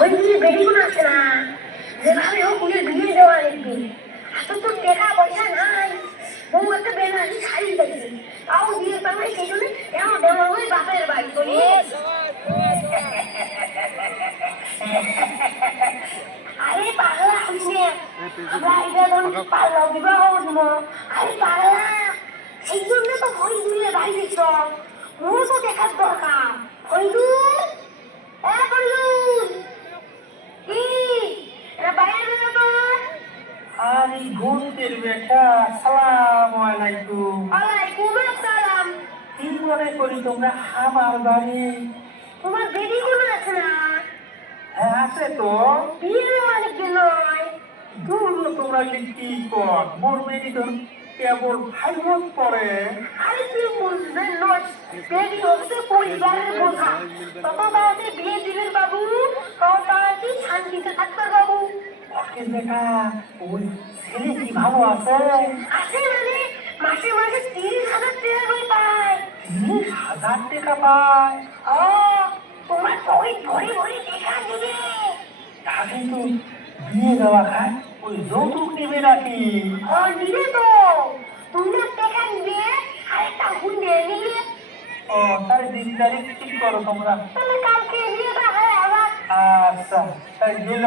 ওই নিয়ে বেরিয়ে আসছে না, যেভাবে হোক উনি বিয়ে দেওয়া লাগবে। এত তো টাকা পয়সা নাই, বউ একটা বেনারসি শাড়ি দেখছে, তাও বিয়ে পাবে সেই জন্য এমন দেওয়া ওই বাপের বাড়ি চলে। আরে পাগলা শুনে আমরা এটা ধরুন পাগলা বিবাহ দিব। আরে পাগলা, সেই জন্য তো ভয় দিলে বাড়ি দিচ্ছ, মোর তো দেখার দরকার। ফয়জুল, ফয়জুল কি এরা বাইরে বেরোতো? আরে গুনতির বেটা, আসসালামু আলাইকুম। ওয়ালাইকুম আসসালাম। কি মনে করি তোমরা আমার বাড়ি? তোমার বেবি কোনো আছে না? হ্যাঁ আছে তো। বিয়ে অনেক দিন নয়। দূর তোমরা কি কর, মোর বেটি তো কেবল ভাইবোন পরে। আরে তুই বুঝবে নয়, বেবি হচ্ছে পরিবারের বোঝা। তত তাড়াতাড়ি বিয়ে দিবেন বাবু, তত তাড়াতাড়ি শান্তিতে থাকবে বাবু। ওকে বেটা, ওই ছেলে কি ভালো আছে? আছে মানে মাসে মাসে 30,000 টাকা করে পায়। 30,000 টাকা পায়? ও, তোমার ওই ভরি ভরি টাকা দিবে। তা কিন্তু বিয়ে দেওয়া খায় ওই যৌতুক নেবে নাকি? ও নিবে তো, তুমি টাকা নিবে আর একটা হুন্ডে নিবে। ও তাহলে দিন তারিখ ঠিক করো তোমরা। তাহলে কালকে বিয়েটা হয় আবার। আচ্ছা তাই গেল।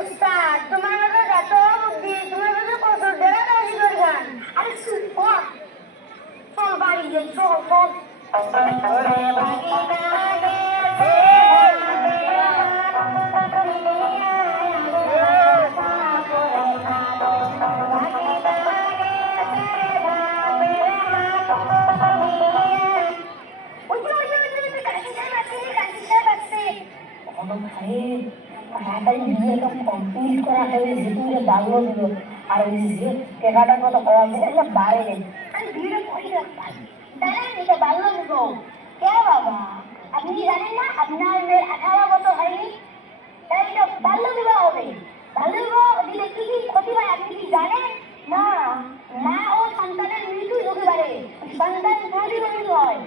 উস্তাদ, তোমার মতো যত বুদ্ধি, তোমার মতো কত দেড়া কাজ করবেন। আরে সুপার, চল বাড়ি যাই, চল চল। তাড়াতাড়ি বিয়েটা কমপ্লিট করা হয়ে যেটুকু দাগলো দিল, আর ওই যে টাকাটার কথা কওয়া যায় বাড়ে নেই। আমি বিয়েটা করি রাখতাম, দাঁড়ান এটা বাল্য বিবাহ। কে বাবা, আপনি জানেন না আপনার মেয়ের 18 বছর হয়নি, তাই এটা বাল্য বিবাহ হবে। বাল্য বিবাহ দিলে কি কি ক্ষতি হয় আপনি কি জানেন? না, মা ও সন্তানের মৃত্যু হতে পারে, সন্তান প্রতিবন্ধী হয়,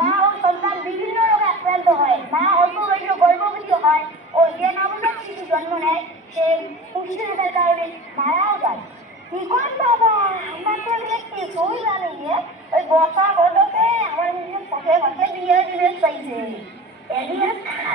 মা ও সন্তান বিভিন্ন রোগে আক্রান্ত হয়, মা অল্প বয়সে গর্ভবতী হয় ও যে নবজাত শিশু জন্ম নেয় সে পুষ্টিহীনতার কারণে মারাও যায়। কি কোন বাবা, আমার তো দেখতে সই জানি ওই বসা ঘটকে আমার নিজের চোখে মাঠে বিয়ে দিতে চাইছে। এদিকে থাকা